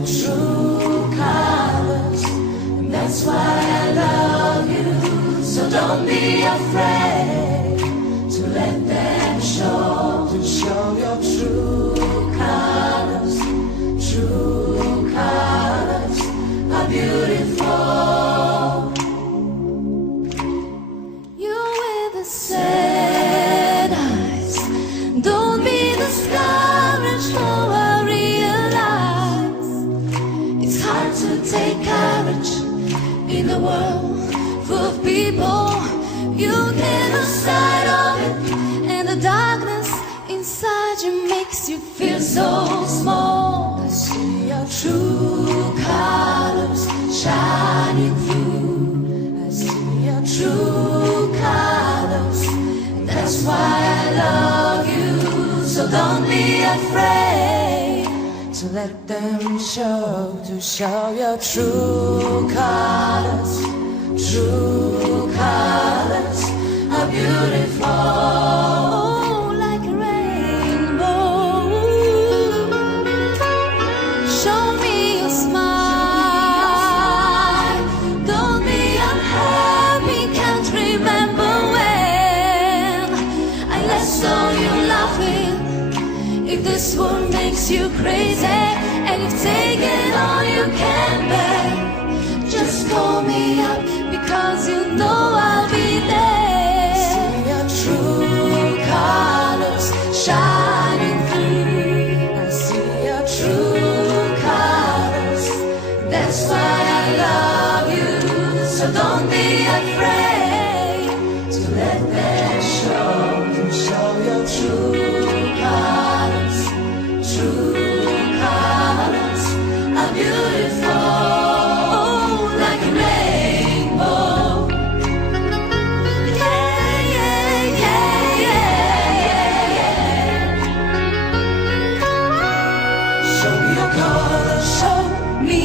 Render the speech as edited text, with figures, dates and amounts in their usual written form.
your true colors, and that's why I love you. So don't be afraid to let them show, to show your true colors. True colors are beautiful. You with the sad eyes, don't be discouraged. Oh, I realize it's hard to take courage in a world full of people. You get aside of it, and the darkness inside you makes you feel so small. I see your true colors shining through. I see your true colors, and that's why I love you. So don't be afraid to let them show, to show your true colors. True colors are beautiful, like a rainbow. Show me your smile. Don't be unhappy, can't remember when I last saw you laughing. If this world makes you crazy, and you've taken all you can bear, just call me up, because you know I'll be there. See your true colors shining through. I see your true colors, that's why I love you. So don't be afraid to let them show, to show your true colors. True colors are beautiful. Show me